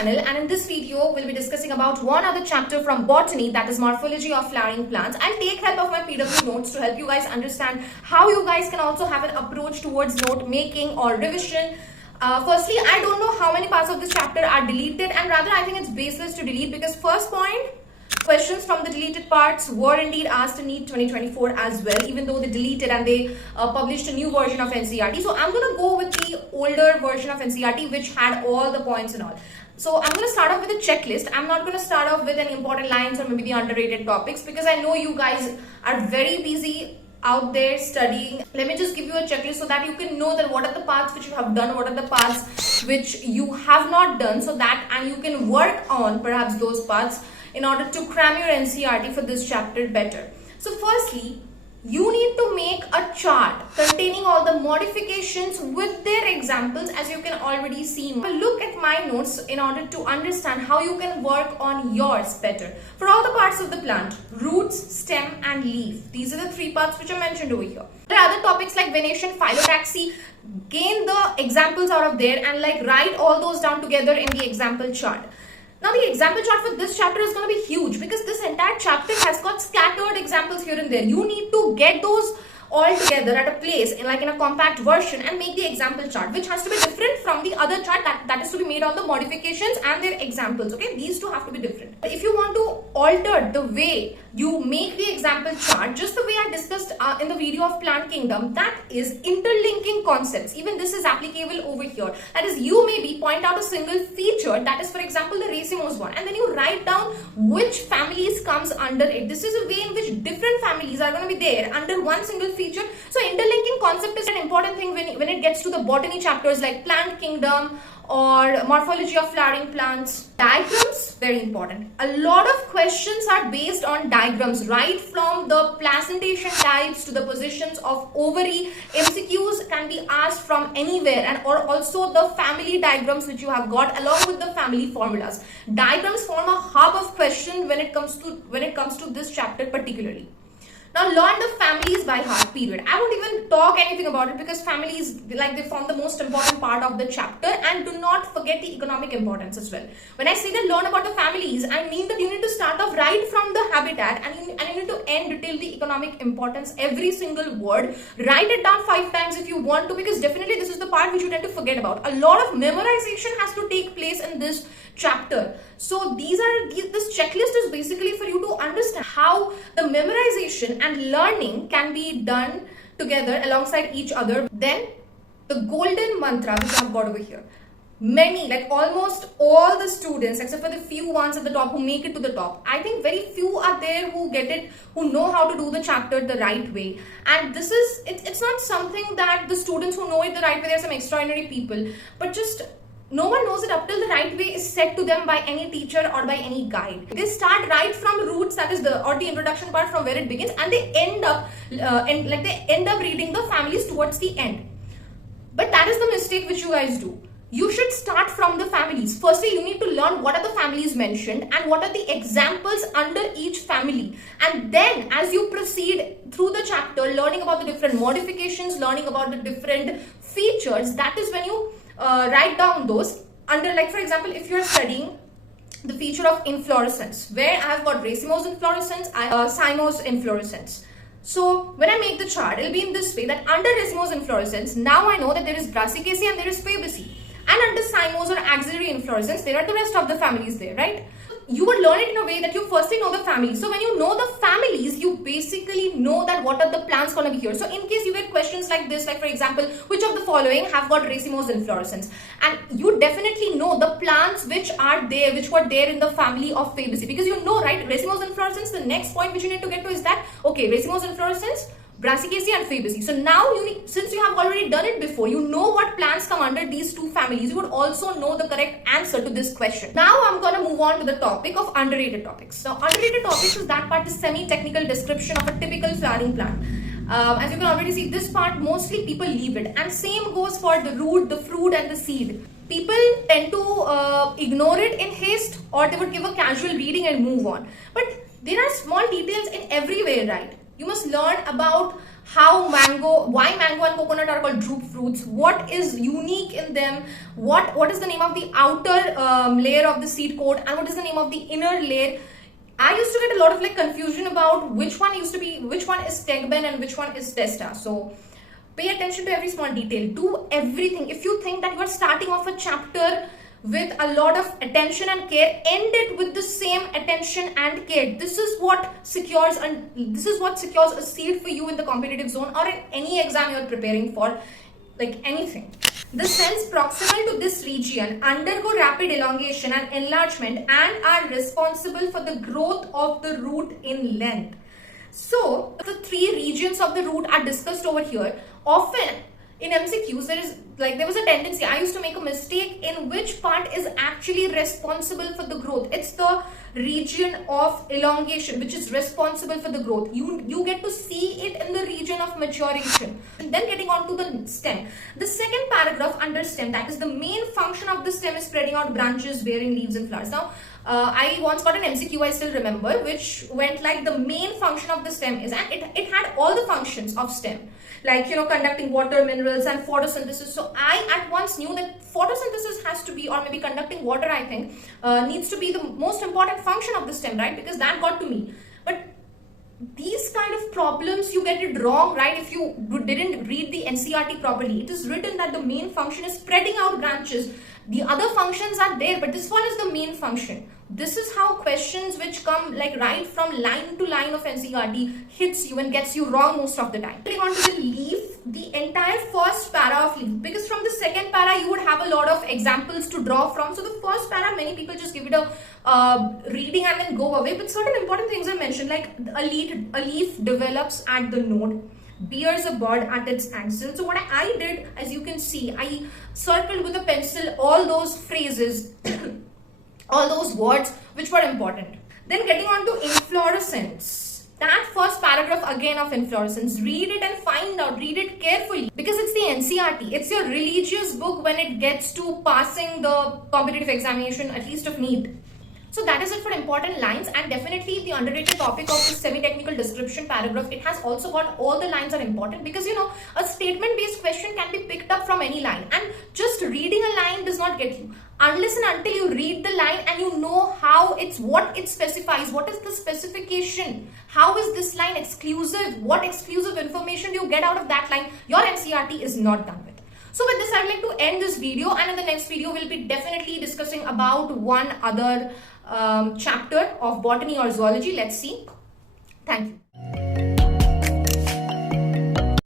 channel, and in this video we'll be discussing about one other chapter from botany, that is morphology of flowering plants. I'll take help of my PW notes to help you guys understand how you guys can also have an approach towards note making or revision. Firstly, I don't know how many parts of this chapter are deleted, and rather I think it's baseless to delete, because first point, questions from the deleted parts were indeed asked in NEET 2024 as well, even though they deleted and they published a new version of NCERT. So I'm going to go with the older version of NCERT, which had all the points and all. So I'm going to start off with a checklist. I'm not going to start off with any important lines or maybe the underrated topics, because I know you guys are very busy out there studying. Let me just give you a checklist so that you can know that what are the parts which you have done, what are the parts which you have not done, so that and you can work on perhaps those parts in order to cram your NCERT for this chapter better. So firstly, you need to make a chart containing all the modifications with their examples, as you can already see. Look at my notes in order to understand how you can work on yours better. For all the parts of the plant, roots, stem and leaf. These are the three parts which are mentioned over here. There are other topics like venation, phyllotaxy. Gain the examples out of there and write all those down together in the example chart. Now the example chart for this chapter is going to be huge, because this entire chapter has got scattered examples here and there. You need to get those all together at a place in a compact version and make the example chart, which has to be different from the other chart that is to be made on the modifications and their examples. Okay, these two have to be different. If you want to alter the way you make the example chart, just the way I discussed in the video of plant kingdom, that is interlinking concepts. Even this is applicable over here. That is, you maybe point out a single feature, that is for example the racemose one, and then you write down which families comes under it. This is a way in which different families are going to be there under one single feature. So interlinking concept is an important thing when it gets to the botany chapters like plant kingdom or morphology of flowering plants. Diagrams, very important. A lot of questions are based on diagrams, right from the placentation types to the positions of ovary. MCQs can be asked from anywhere, and or also the family diagrams which you have got along with the family formulas. Diagrams form a hub of question when it comes to this chapter particularly. Now learn the families by heart, period. I won't even talk anything about it, because families, they form the most important part of the chapter, and do not forget the economic importance as well. When I say that learn about the families, I mean that you need to start off right from the habitat and you need to end till the economic importance, every single word. Write it down 5 times if you want to, because definitely this is the part which you tend to forget about. A lot of memorization has to take place in this chapter. So this checklist is basically for you to understand how the memorization and learning can be done together alongside each other. Then the golden mantra which I've got over here. Many, almost all the students, except for the few ones at the top who make it to the top, I think very few are there who get it, who know how to do the chapter the right way. And this is, it's not something that the students who know it the right way, there are some extraordinary people, but just no one knows it up till the right way is said to them by any teacher or by any guide. They start right from roots, that is the introduction part from where it begins, and they end up reading the families towards the end. But that is the mistake which you guys do. You should start from the families. Firstly, you need to learn what are the families mentioned and what are the examples under each family. And then as you proceed through the chapter, learning about the different modifications, learning about the different features, that is when you write down those under, for example, if you're studying the feature of inflorescence, where I have got racemose inflorescence, cymose inflorescence. So when I make the chart, it'll be in this way, that under racemose inflorescence, now I know that there is brassicaceae and there is fabaceae. And under cymose or axillary inflorescence, there are the rest of the families there, right? You would learn it in a way that you firstly know the families. So when you know the families, you basically know that what are the plants going to be here. So in case you get questions like this, for example, which of the following have got racemose inflorescence? And you definitely know the plants which were there in the family of fabaceae, because you know, right, racemose inflorescence. The next point which you need to get to is that, okay, racemose inflorescence, brassicaceae and fabaceae. So now since you have already done it before, you know what plants come under these two families. You would also know the correct answer to this question. Now I'm going to move on to the topic of underrated topics. Now underrated topics is that part, is semi-technical description of a typical flowering plant. As you can already see, this part mostly people leave it, and same goes for the root, the fruit and the seed. People tend to ignore it in haste, or they would give a casual reading and move on. But there are small details in every way, right? You must learn about why mango and coconut are called drupe fruits, what is unique in them, what is the name of the outer layer of the seed coat, and what is the name of the inner layer. I used to get a lot of like confusion about which one is tegben and which one is testa. So pay attention to every small detail. Do everything. If you think that you are starting off a chapter with a lot of attention and care, end it with the same attention and care. This is what secures a seat for you in the competitive zone or in any exam you're preparing for, like anything. The cells proximal to this region undergo rapid elongation and enlargement and are responsible for the growth of the root in length. So the three regions of the root are discussed over here. Often in MCQs, there was a tendency, I used to make a mistake in which part is actually responsible for the growth. It's the region of elongation which is responsible for the growth. You get to see it in the region of maturation. And then getting on to the stem. The second paragraph under stem, that is the main function of the stem is spreading out branches bearing leaves and flowers. Now, I once got an MCQ, I still remember, which went like the main function of the stem is, and it had all the functions of stem, like, you know, conducting water, minerals, and photosynthesis. So I at once knew that photosynthesis has to be, or maybe conducting water, I think, needs to be the most important function of the stem, right? Because that got to me. But these kind of problems, you get it wrong, right? If you didn't read the NCERT properly, it is written that the main function is spreading out branches. The other functions are there, but this one is the main function. This is how questions which come like right from line to line of NCERT hits you and gets you wrong most of the time. Going on to the leaf, the entire first para of leaf, because from the second para you would have a lot of examples to draw from. So the first para, many people just give it a reading and then go away, but certain important things are mentioned, like a leaf develops at the node, bears a bud at its axil. So what I did, as you can see, I circled with a pencil all those phrases all those words which were important. Then getting on to inflorescence, that first paragraph again of inflorescence, read it and find out, read it carefully, because it's the NCERT, it's your religious book when it gets to passing the competitive examination, at least of NEET. So that is it for important lines, and definitely the underrated topic of the semi-technical description paragraph, it has also got all the lines are important, because you know, a statement based question can be picked up from any line, and just reading a line does not get you, unless and until you read the line and you know how what it specifies, what is the specification, how is this line exclusive, what exclusive information do you get out of that line, your NCERT is not done with. So with this, I'd like to end this video, and in the next video, we'll be definitely discussing about one other chapter of botany or zoology. Let's see. Thank you.